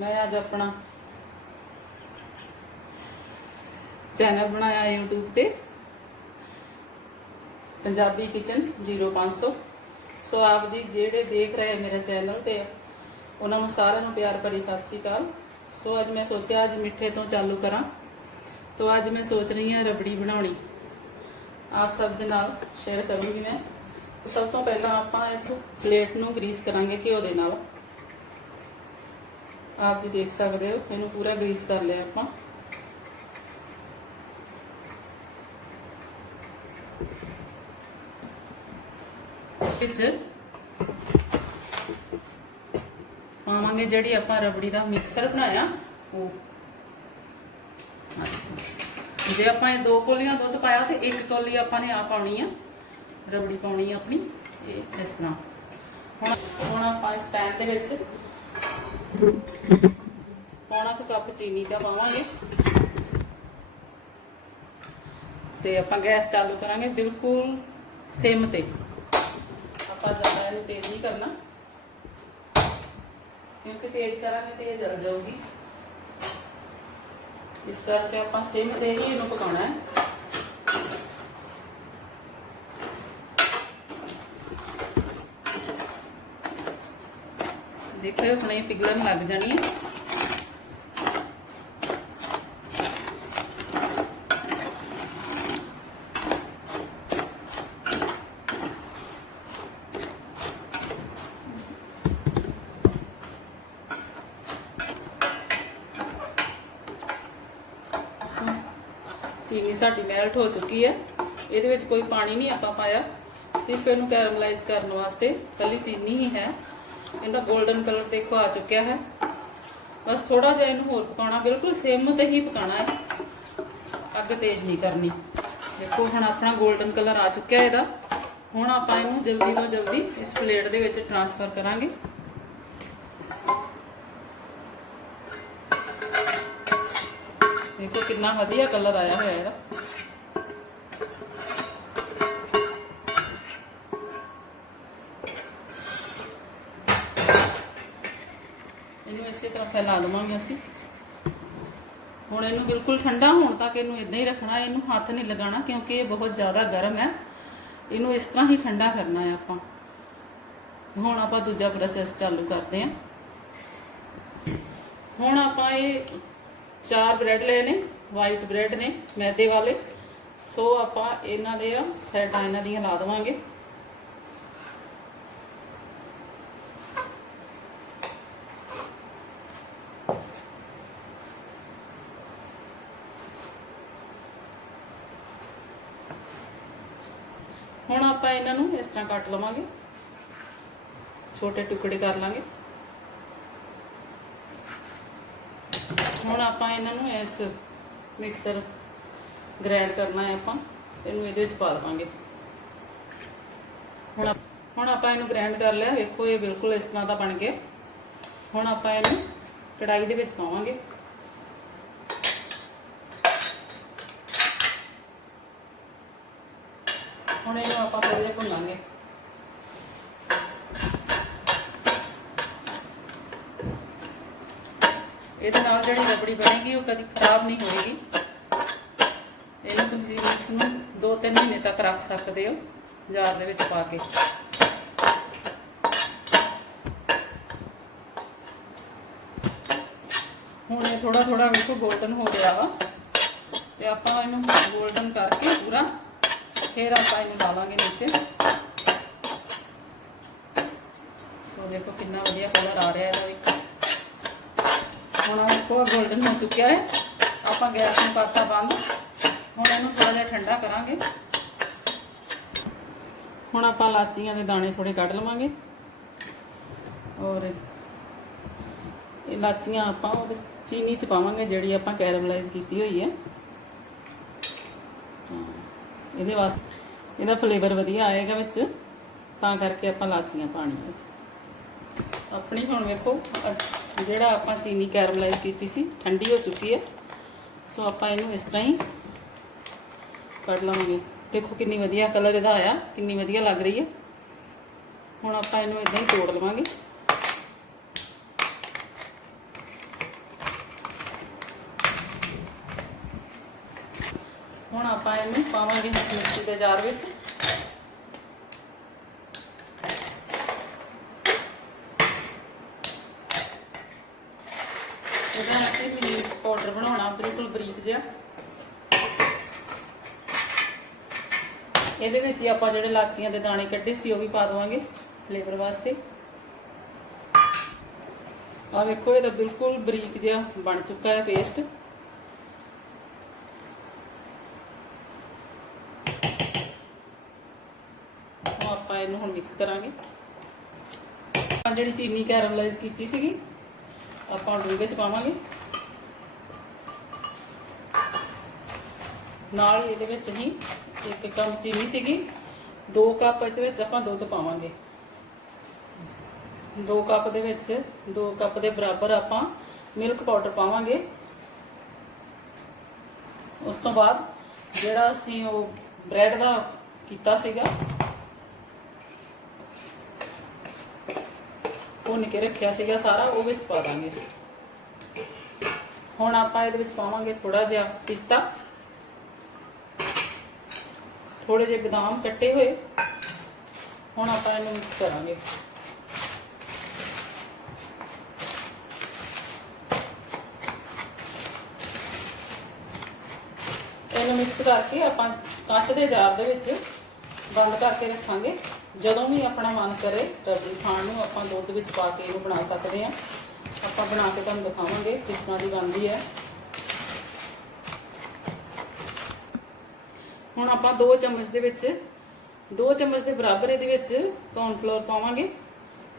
ਮੈਂ ਅੱਜ ਆਪਣਾ ਚੈਨਲ ਬਣਾਇਆ YouTube ਤੇ। Punjabi kitchen 0500 so. ਆਪ ਜੀ ਜਿਹੜੇ ਦੇਖ ਰਹੇ ਮੇਰੇ ਚੈਨਲ ਤੇ, ਉਹਨਾਂ ਨੂੰ ਸਾਰਿਆਂ ਨੂੰ ਪਿਆਰ ਭਰੀ ਸਤਿ ਸ੍ਰੀ ਅਕਾਲ। ਸੋ ਅੱਜ ਮੈਂ ਸੋਚਿਆ ਅੱਜ ਮਿੱਠੇ ਤੋਂ ਚਾਲੂ ਕਰਾਂ। ਤੋ ਅੱਜ ਮੈਂ ਸੋਚ ਰਹੀ ਹਾਂ ਰਬੜੀ ਬਣਾਉਣੀ। ਆਪ ਸਭ ਦੇ ਨਾਲ ਸ਼ੇਅਰ ਕਰੂੰਗੀ ਮੈਂ। ਸਭ ਤੋਂ ਪਹਿਲਾਂ ਆਪਾਂ ਇਸ ਪਲੇਟ ਨੂੰ ਗਰੀਸ ਕਰਾਂਗੇ ਘਿਓ ਦੇ ਨਾਲ। ਆਪ ਜੀ ਦੇਖ ਸਕਦੇ ਹੋ, ਇਹਨੂੰ ਪੂਰਾ ਗਰੀਸ ਕਰ ਲਿਆ ਆਪਾਂ। ਵਿੱਚ ਪਾਵਾਂਗੇ ਜਿਹੜੀ ਆਪਾਂ ਰਬੜੀ ਦਾ ਮਿਕਸਰ ਬਣਾਇਆ, ਉਹ। ਜੇ ਆਪਾਂ ਇਹ ਦੋ ਕੋਲੀਆਂ ਦੁੱਧ ਪਾਇਆ, ਤੇ ਇੱਕ ਕੋਲੀ ਆਪਾਂ ਨੇ ਆ ਪਾਉਣੀ ਆ, ਰਬੜੀ ਪਾਉਣੀ ਆ ਆਪਣੀ, ਇਹ ਇਸ ਤਰ੍ਹਾਂ। ਹੁਣ ਹੁਣ ਆਪਾਂ ਇਸ ਪੈਨ ਦੇ ਵਿੱਚ ਪੌਣਾ ਕੁ ਕੱਪ ਚੀਨੀ ਦਾ ਪਾਵਾਂਗੇ। ਤੇ ਆਪਾਂ ਗੈਸ ਚਾਲੂ ਕਰਾਂਗੇ ਬਿਲਕੁਲ ਸਿਮ ਤੇ। ਆਪਾਂ ਜ਼ਿਆਦਾ ਇਹਨੂੰ ਤੇਜ਼ ਨਹੀਂ ਕਰਨਾ। ਕਿਉਂਕਿ ਤੇਜ਼ ਕਰਾਂਗੇ ਤੇ ਇਹ ਜਲ ਜਾਊਗੀ। ਇਸ ਕਰਕੇ ਆਪਾਂ ਸਿਮ ਤੇ ਹੀ ਇਹਨੂੰ ਪਕਾਉਣਾ ਹੈ। ਦੇਖੋ ਹੁਣੇ ਪਿਘਲਣ ਲੱਗ ਜਾਣੀ ਹੈ। ਚੀਨੀ ਸਾਡੀ ਮੈਲਟ ਹੋ ਚੁੱਕੀ ਹੈ। ਇਹਦੇ ਵਿੱਚ ਕੋਈ ਪਾਣੀ ਨਹੀਂ ਆਪਾਂ ਪਾਇਆ। ਸਿਰਫ ਇਹਨੂੰ ਕੈਰਮਲਾਈਜ਼ ਕਰਨ ਵਾਸਤੇ। ਕੱਲੀ ਚੀਨੀ ਹੀ ਹੈ। ਇਹਦਾ 골ਡਨ ਕਲਰ ਦੇਖੋ ਆ ਚੁੱਕਿਆ ਹੈ। ਬਸ ਥੋੜਾ ਜਿਹਾ ਇਹਨੂੰ ਹੋਰ ਪਕਾਉਣਾ, ਬਿਲਕੁਲ ਸਿਮ ਤੇ ਹੀ ਪਕਾਉਣਾ ਹੈ। ਅੱਗ ਤੇਜ਼ ਨਹੀਂ ਕਰਨੀ। ਦੇਖੋ, ਹੁਣ ਆਪਣਾ 골ਡਨ ਕਲਰ ਆ ਚੁੱਕਿਆ ਹੈ ਇਹਦਾ। ਹੁਣ ਆਪਾਂ ਇਹਨੂੰ ਜਲਦੀ ਤੋਂ ਜਲਦੀ ਇਸ ਪਲੇਟ ਦੇ ਵਿੱਚ ਟ੍ਰਾਂਸਫਰ ਕਰਾਂਗੇ। ਦੇਖੋ ਕਿੰਨਾ ਵਧੀਆ ਕਲਰ ਆਇਆ ਹੋਇਆ ਇਹਦਾ। ਫੈਲਾ ਲਵਾਂਗੇ ਅਸੀਂ। ਹੁਣ ਇਹਨੂੰ ਬਿਲਕੁਲ ਠੰਡਾ ਹੋਣ ਤੱਕ ਇਹਨੂੰ ਇਦਾਂ ਹੀ ਰੱਖਣਾ, ਇਹਨੂੰ ਹੱਥ ਨਹੀਂ ਲਗਾਉਣਾ ਕਿਉਂਕਿ ਇਹ ਬਹੁਤ ਜ਼ਿਆਦਾ ਗਰਮ ਹੈ। ਇਹਨੂੰ ਇਸ ਤਰ੍ਹਾਂ ਹੀ ਠੰਡਾ ਕਰਨਾ ਹੈ ਆਪਾਂ। ਹੁਣ ਆਪਾਂ ਦੂਜਾ ਪ੍ਰੋਸੈਸ ਚਾਲੂ ਕਰਦੇ ਹਾਂ। ਹੁਣ ਆਪਾਂ ਇਹ ਚਾਰ ਬ੍ਰੈਡ ਲਏ ਨੇ ਵਾਈਟ ਬ੍ਰੈਡ ਨੇ, ਮੈਦੇ ਵਾਲੇ। ਸੋ ਆਪਾਂ ਇਹਨਾਂ ਦੇ ਸਾਈਡਾਂ ਇਹਨਾਂ ਦੀਆਂ ਲਾ ਦੇਵਾਂਗੇ। ਹੁਣ ਆਪਾਂ ਇਹਨਾਂ ਨੂੰ ਇਸ ਤਰ੍ਹਾਂ ਕੱਟ ਲਵਾਂਗੇ। ਛੋਟੇ ਟੁਕੜੇ ਕਰ ਲਾਂਗੇ। ਹੁਣ ਆਪਾਂ ਇਹਨਾਂ ਨੂੰ ਇਸ ਮਿਕਸਰ ਗ੍ਰਾਈਂਡ ਕਰਨਾ ਹੈ ਆਪਾਂ। ਇਹਨੂੰ ਇਹਦੇ ਵਿੱਚ ਪਾ ਦੇਵਾਂਗੇ। ਹੁਣ ਆਪ- ਹੁਣ ਆਪਾਂ ਇਹਨੂੰ ਗ੍ਰਾਈਂਡ ਕਰ ਲਿਆ। ਵੇਖੋ ਇਹ ਬਿਲਕੁਲ ਇਸ ਤਰ੍ਹਾਂ ਦਾ ਬਣ ਗਿਆ। ਹੁਣ ਆਪਾਂ ਇਹਨੂੰ ਕੜਾਈ ਦੇ ਵਿੱਚ ਪਾਵਾਂਗੇ। ਹੁਣ ਇਹਨੂੰ ਆਪਾਂ ਪਹਿਲੇ ਭੁੰਨਾਂਗੇ। ਇਹਦੇ ਨਾਲ ਜਿਹੜੀ ਰਬੜੀ ਬਣੇਗੀ, ਉਹ ਕਦੀ ਖਰਾਬ ਨਹੀਂ ਹੋਏਗੀ। ਇਹਨੂੰ ਤੁਸੀਂ ਮਿਕਸ ਨੂੰ 2-3 ਮਹੀਨੇ ਤੱਕ ਰੱਖ ਸਕਦੇ ਹੋ, ਜਾਰ ਦੇ ਵਿੱਚ ਪਾ ਕੇ। ਹੁਣ ਇਹ ਥੋੜਾ ਥੋੜਾ ਵੇਖੋ 골ਡਨ ਹੋ ਗਿਆ ਵਾ। ਤੇ ਆਪਾਂ ਇਹਨੂੰ 골ਡਨ ਕਰਕੇ ਪੂਰਾ ਫਿਰ ਆਪਾਂ ਇਹਨੂੰ ਡਾਲਾਂਗੇ ਨੀਚੇ। ਸੋ ਦੇਖੋ ਕਿੰਨਾ ਵਧੀਆ ਕਲਰ ਆ ਰਿਹਾ ਇਹਦਾ ਵੀ ਹੁਣ ਦੇਖੋ 골ਡਨ ਹੋ ਚੁੱਕਿਆ ਹੈ। ਆਪਾਂ ਗੈਸ ਨੂੰ ਕਰਤਾ ਬੰਦ। ਹੁਣ ਇਹਨੂੰ ਥੋੜਾ ਜਿਹਾ ਠੰਡਾ ਕਰਾਂਗੇ। ਹੁਣ ਆਪਾਂ ਲਾਚੀਆਂ ਦੇ ਦਾਣੇ ਥੋੜੇ ਕੱਢ ਲਵਾਂਗੇ। ਔਰ ਇਹ ਲਾਚੀਆਂ ਆਪਾਂ ਉਹਦੇ ਚੀਨੀ ਚ ਪਾਵਾਂਗੇ ਜਿਹੜੀ ਆਪਾਂ ਕੈਰਮਲਾਈਜ਼ ਕੀਤੀ ਹੋਈ ਹੈ। ਇਹਦੇ ਵਾਸਤੇ, ਇਹਦਾ ਫਲੇਵਰ ਵਧੀਆ ਆਏਗਾ ਵਿੱਚ, ਤਾਂ ਕਰਕੇ ਆਪਾਂ ਲਾਚੀਆਂ ਪਾਣੀਆਂ ਵਿੱਚ। ਆਪਣੀ ਹੁਣ ਵੇਖੋ ਜਿਹੜਾ ਆਪਾਂ ਚੀਨੀ ਕੈਰਮਲਾਈਜ਼ ਕੀਤੀ ਸੀ, ਠੰਡੀ ਹੋ ਚੁੱਕੀ ਹੈ। ਸੋ ਆਪਾਂ ਇਹਨੂੰ ਇਸ ਤਰ੍ਹਾਂ ਹੀ ਕੱਢ ਲਵਾਂਗੇ ਦੇਖੋ ਕਿੰਨੀ ਵਧੀਆ ਕਲਰ ਇਹਦਾ ਆਇਆ, ਕਿੰਨੀ ਵਧੀਆ ਲੱਗ ਰਹੀ ਹੈ। ਹੁਣ ਆਪਾਂ ਇਹਨੂੰ ਇਦਾਂ ਹੀ ਤੋੜ ਲਵਾਂਗੇ। ਹੁਣ ਆਪਾਂ ਇਹਨੂੰ ਪਾਵਾਂਗੇ ਮਿਕਸੀ ਦੇ ਜਾਰ ਵਿੱਚ। ਇਹਦਾ ਅਸੀਂ ਮੀਟ ਪਾਊਡਰ ਬਣਾਉਣਾ ਬਿਲਕੁਲ ਬਰੀਕ ਜਿਹਾ। ਇਹਦੇ ਵਿੱਚ ਹੀ ਆਪਾਂ ਜਿਹੜੇ ਲਾਚੀਆਂ ਦੇ ਦਾਣੇ ਕੱਢੇ ਸੀ ਉਹ ਵੀ ਪਾ ਦਵਾਂਗੇ ਫਲੇਵਰ ਵਾਸਤੇ। ਆ ਵੇਖੋ, ਇਹਦਾ ਬਿਲਕੁਲ ਬਰੀਕ ਜਿਹਾ ਬਣ ਚੁੱਕਾ ਹੈ ਪੇਸਟ ਹੁਣ ਹੁਣ ਮਿਕਸ ਕਰਾਂਗੇ। ਆਪਾਂ ਜਿਹੜੀ ਚੀਨੀ ਕੈਰਮਲਾਈਜ਼ ਕੀਤੀ ਸੀਗੀ, ਆਪਾਂ ਉਹਦੇ ਵਿੱਚ ਪਾਵਾਂਗੇ। ਨਾਲ ਇਹਦੇ ਵਿੱਚ ਹੀ ਇੱਕ ਕੱਪ ਚੀਨੀ ਸੀਗੀ 2 ਕੱਪ ਇਹਦੇ ਵਿੱਚ ਆਪਾਂ ਦੁੱਧ ਪਾਵਾਂਗੇ। 2 ਕੱਪ ਦੇ ਵਿੱਚ 2 ਕੱਪ ਦੇ ਬਰਾਬਰ ਆਪਾਂ ਮਿਲਕ ਪਾਊਡਰ ਪਾਵਾਂਗੇ। ਉਸ ਤੋਂ ਬਾਅਦ ਜਿਹੜਾ ਅਸੀਂ ਉਹ ਬ੍ਰੈਡ ਦਾ ਕੀਤਾ ਸੀਗਾ ਭੁੰਨ ਕੇ ਰੱਖਿਆ ਸੀਗਾ ਸਾਰਾ, ਉਹ ਵਿੱਚ ਪਾ ਦਾਂਗੇ। ਹੁਣ ਆਪਾਂ ਇਹਦੇ ਵਿੱਚ ਪਾਵਾਂਗੇ ਥੋੜਾ ਜਿਹਾ ਪਿਸਤਾ। ਥੋੜੇ ਜਿਹੇ ਬਦਾਮ ਕੱਟੇ ਹੋਏ। ਹੁਣ ਆਪਾਂ ਇਹਨੂੰ ਮਿਕਸ ਕਰਾਂਗੇ। ਇਹਨੂੰ ਮਿਕਸ ਕਰਕੇ ਆਪਾਂ ਕੱਚ ਦੇ ਜਾਰ ਦੇ ਵਿੱਚ ਬੰਦ ਕਰਕੇ ਰੱਖਾਂਗੇ। ਜਦੋਂ ਵੀ ਆਪਣਾ ਮਨ ਕਰੇ ਰਬੜੀ ਖਾਣ ਨੂੰ ਆਪਾਂ ਦੁੱਧ ਵਿੱਚ ਪਾ ਕੇ ਇਹਨੂੰ ਬਣਾ ਸਕਦੇ ਹਾਂ। ਆਪਾਂ ਬਣਾ ਕੇ ਤੁਹਾਨੂੰ ਦਿਖਾਵਾਂਗੇ ਕਿਸ ਤਰ੍ਹਾਂ ਦੀ ਬਣਦੀ ਹੈ। ਹੁਣ ਆਪਾਂ 2 ਚਮਚ ਦੇ ਵਿੱਚ 2 ਚਮਚ ਦੇ ਬਰਾਬਰ ਇਹਦੇ ਵਿੱਚ ਕੌਰਨਫਲੋਰ ਪਾਵਾਂਗੇ,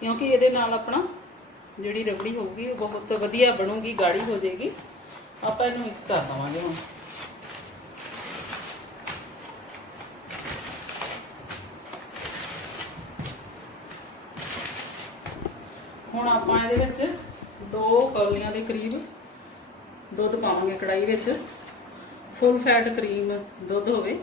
ਕਿਉਂਕਿ ਇਹਦੇ ਨਾਲ ਆਪਣਾ ਜਿਹੜੀ ਰਬੜੀ ਹੋਊਗੀ, ਉਹ ਬਹੁਤ ਵਧੀਆ ਬਣੂਗੀ, ਗਾੜੀ ਹੋ ਜਾਏਗੀ। ਆਪਾਂ ਇਹਨੂੰ ਮਿਕਸ ਕਰ ਦਵਾਂਗੇ ਹੁਣ। ਹੁਣ ਆਪਾਂ ਇਹਦੇ ਵਿੱਚ ਦੋ ਕੌਲੀਆਂ ਦੇ ਕਰੀਬ ਦੁੱਧ ਪਾਵਾਂਗੇ ਕੜਾਈ ਵਿੱਚ। ਫੁੱਲ ਫੈਟ ਕਰੀਮ ਦੁੱਧ ਹੋਵੇ।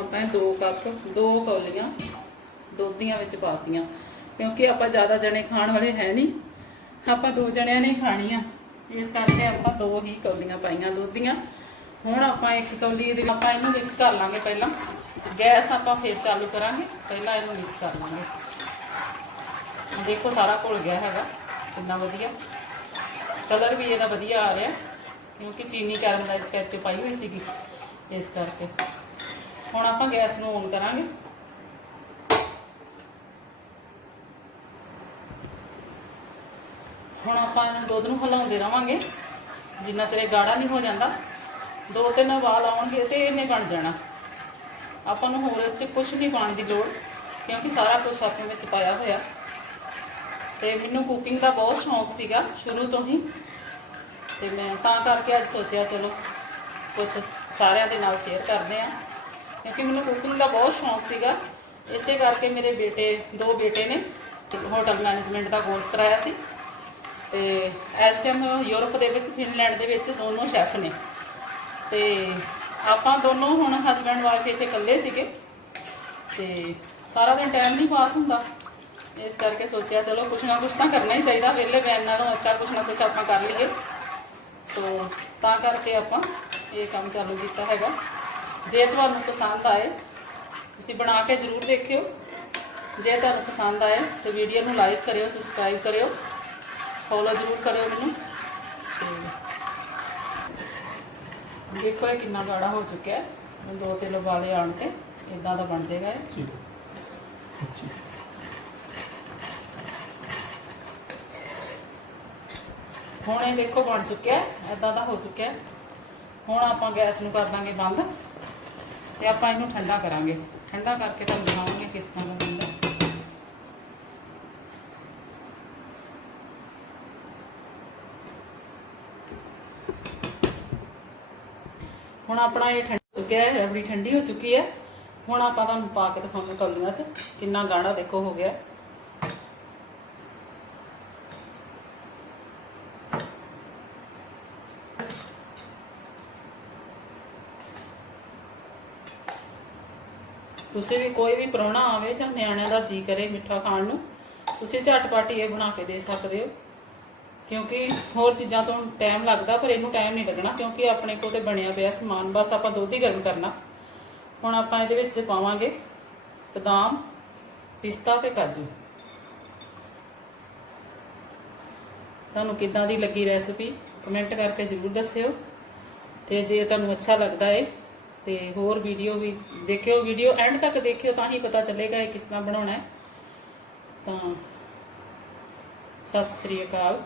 ਆਪਾਂ ਇਹ ਦੋ ਕੱਪ, ਦੋ ਕੌਲੀਆਂ ਦੁੱਧ ਦੀਆਂ ਵਿੱਚ ਪਾਤੀਆਂ। ਕਿਉਂਕਿ ਆਪਾਂ ਜ਼ਿਆਦਾ ਜਣੇ ਖਾਣ ਵਾਲੇ ਹੈ ਨਹੀਂ, ਆਪਾਂ ਦੋ ਜਣਿਆਂ ਨੇ ਖਾਣੀਆਂ। ਇਸ ਕਰਕੇ ਆਪਾਂ ਦੋ ਹੀ ਕੌਲੀਆਂ ਪਾਈਆਂ ਦੁੱਧ ਦੀਆਂ। ਹੁਣ ਆਪਾਂ ਇੱਕ ਕੌਲੀ ਇਹਦੇ ਆਪਾਂ ਇਹਨੂੰ ਮਿਕਸ ਕਰ ਲਾਂਗੇ ਪਹਿਲਾਂ। ਗੈਸ ਆਪਾਂ ਫੇਰ ਚਾਲੂ ਕਰਾਂਗੇ, ਪਹਿਲਾਂ ਇਹਨੂੰ ਮਿਕਸ ਕਰ ਲਾਂਗੇ। ਦੇਖੋ ਸਾਰਾ ਘੁਲ ਗਿਆ ਹੈਗਾ, ਕਿੰਨਾ ਵਧੀਆ। ਕਲਰ ਵੀ ਇਹਦਾ ਵਧੀਆ ਆ ਰਿਹਾ, ਕਿਉਂਕਿ ਚੀਨੀ ਕੈਰਮਲਾਈਜ਼ ਕਰਕੇ ਪਾਈ ਹੋਈ ਸੀਗੀ, ਇਸ ਕਰਕੇ। ਹੁਣ ਆਪਾਂ ਗੈਸ ਨੂੰ ਔਨ ਕਰਾਂਗੇ। ਹੁਣ ਆਪਾਂ ਦੁੱਧ ਨੂੰ ਹਿਲਾਉਂਦੇ ਰਵਾਂਗੇ, ਜਿੰਨਾ ਚਿਰ ਇਹ ਗਾੜਾ ਨਹੀਂ ਹੋ ਜਾਂਦਾ। ਦੋ ਤਿੰਨ ਵਾਲ ਆਉਣਗੇ ਤੇ ਇਹਨੇ ਬਣ ਜਾਣਾ। ਆਪਾਂ ਨੂੰ ਹੋਰ ਇਹ 'ਚ ਕੁਝ ਨਹੀਂ ਪਾਉਣ ਦੀ ਲੋੜ, ਕਿਉਂਕਿ ਸਾਰਾ ਕੁਝ ਆਪਣੇ ਵਿੱਚ ਪਾਇਆ ਹੋਇਆ। ਤੇ ਮੈਨੂੰ ਕੁਕਿੰਗ ਦਾ ਬਹੁਤ ਸ਼ੌਂਕ ਸੀਗਾ ਸ਼ੁਰੂ ਤੋਂ ਹੀ। ਤੇ ਮੈਂ ਤਾਂ ਕਰਕੇ ਅੱਜ ਸੋਚਿਆ, ਚਲੋ ਕੁਝ ਸਾਰਿਆਂ ਦੇ ਨਾਲ ਸ਼ੇਅਰ ਕਰਦੇ ਆ ਕਿਉਂਕਿ ਮੈਨੂੰ ਕੁਕਿੰਗ ਦਾ ਬਹੁਤ ਸ਼ੌਂਕ ਸੀਗਾ। ਇਸੇ ਕਰਕੇ ਮੇਰੇ ਬੇਟੇ, ਦੋ ਬੇਟੇ ਨੇ ਹੋਟਲ ਮੈਨੇਜਮੈਂਟ ਦਾ ਕੋਰਸ ਕਰਾਇਆ ਸੀ। ਤੇ ਇਸ ਟਾਈਮ ਯੂਰਪ ਦੇ ਵਿੱਚ, ਫਿਨਲੈਂਡ ਦੇ ਵਿੱਚ ਦੋਨੋਂ ਸ਼ੈਫ ਨੇ। ਤੇ ਆਪਾਂ ਦੋਨੋਂ ਹੁਣ ਹਸਬੰਡ ਵਾਈਫ ਇੱਥੇ ਇਕੱਲੇ ਸੀਗੇ। ਤੇ ਸਾਰਾ ਦਿਨ ਟਾਈਮ ਨਹੀਂ ਪਾਸ ਹੁੰਦਾ। ਇਸ ਕਰਕੇ ਸੋਚਿਆ, ਚਲੋ ਕੁਛ ਨਾ ਕੁਛ ਤਾਂ ਕਰਨਾ ਹੀ ਚਾਹੀਦਾ, ਵਿਹਲੇ ਬੈਨ ਨਾਲੋਂ ਅੱਛਾ ਕੁਛ ਨਾ ਕੁਛ ਆਪਾਂ ਕਰ ਲਈਏ। ਸੋ ਤਾਂ ਕਰਕੇ ਆਪਾਂ ਇਹ ਕੰਮ ਚਾਲੂ ਕੀਤਾ ਹੈਗਾ। ਜੇ ਤੁਹਾਨੂੰ ਪਸੰਦ ਆਏ, ਤੁਸੀਂ ਬਣਾ ਕੇ ਜ਼ਰੂਰ ਦੇਖਿਓ। ਜੇ ਤੁਹਾਨੂੰ ਪਸੰਦ ਆਏ, ਤਾਂ ਵੀਡੀਓ ਨੂੰ ਲਾਈਕ ਕਰਿਓ ਸਬਸਕ੍ਰਾਈਬ ਕਰਿਓ। ਫੋਲੋ ਜ਼ਰੂਰ ਕਰਿਓ ਮੈਨੂੰ। ਤੇ ਦੇਖੋ ਇਹ ਕਿੰਨਾ ਗਾੜਾ ਹੋ ਚੁੱਕਿਆ ਹੈ। ਦੋ ਤਿੰਨ ਵਾਲੇ ਆਣ ਤੇ ਇਦਾਂ ਦਾ ਬਣ ਜਾਏਗਾ ਇਹ। ਹੁਣ ਇਹ ਦੇਖੋ ਬਣ ਚੁੱਕਿਆ ਐਦਾਂ ਦਾ ਹੋ ਚੁੱਕਿਆ ਹੁਣ ਆਪਾਂ ਗੈਸ ਨੂੰ ਕਰ ਦਾਂਗੇ ਬੰਦ ਤੇ ਆਪਾਂ ਇਹਨੂੰ ਠੰਡਾ ਕਰਾਂਗੇ। ਠੰਡਾ ਕਰਕੇ ਤੁਹਾਨੂੰ ਦਿਖਾਵਾਂਗੇ ਕਿਸ ਤਰ੍ਹਾਂ ਦਾ ਹੁਣ ਆਪਣਾ ਇਹ ਠੰਡਾ ਚੁੱਕਿਆ ਹੈ, ਰਬੜੀ ਠੰਡੀ ਹੋ ਚੁੱਕੀ ਹੈ। ਹੁਣ ਆਪਾਂ ਤੁਹਾਨੂੰ ਪਾ ਕੇ ਦਿਖਾਵਾਂਗੇ ਕੌਲੀਆਂ 'ਚ। ਕਿੰਨਾ ਗਾੜਾ ਦੇਖੋ ਹੋ ਗਿਆ ਤੁਸੀਂ ਵੀ ਕੋਈ ਵੀ ਪ੍ਰਾਹੁਣਾ ਆਵੇ ਜਾਂ ਨਿਆਣਿਆਂ ਦਾ ਜੀ ਕਰੇ ਮਿੱਠਾ ਖਾਣ ਨੂੰ, ਤੁਸੀਂ ਝਟਪਟ ਹੀ ਇਹ ਬਣਾ ਕੇ ਦੇ ਸਕਦੇ ਹੋ। ਕਿਉਂਕਿ ਹੋਰ ਚੀਜ਼ਾਂ ਤੋਂ ਟਾਈਮ ਲੱਗਦਾ, ਪਰ ਇਹਨੂੰ ਟਾਈਮ ਨਹੀਂ ਲੱਗਣਾ, ਕਿਉਂਕਿ ਆਪਣੇ ਕੋਲ ਤੇ ਬਣਿਆ ਪਿਆ ਸਮਾਨ, ਬਸ ਆਪਾਂ ਦੁੱਧ ਹੀ ਗਰਮ ਕਰਨਾ। ਹੁਣ ਆਪਾਂ ਇਹਦੇ ਵਿੱਚ ਪਾਵਾਂਗੇ ਬਦਾਮ, ਪਿਸਤਾ ਤੇ ਕਾਜੂ। ਤੁਹਾਨੂੰ ਕਿੱਦਾਂ ਦੀ ਲੱਗੀ ਰੈਸਪੀ, ਕਮੈਂਟ ਕਰਕੇ ਜ਼ਰੂਰ ਦੱਸਿਓ। ਤੇ ਜੇ ਤੁਹਾਨੂੰ ਅੱਛਾ ਲੱਗਦਾ ਏ ਤੇ ਹੋਰ ਵੀਡੀਓ ਵੀ ਦੇਖਿਓ ਵੀਡੀਓ ਐਂਡ ਤੱਕ ਦੇਖਿਓ ਤਾਂ ਹੀ ਪਤਾ ਚੱਲੇਗਾ ਇਹ ਕਿਸ ਤਰ੍ਹਾਂ ਬਣਾਉਣਾ ਹੈ। ਤਾਂ ਸਤਿ ਸ੍ਰੀ ਅਕਾਲ।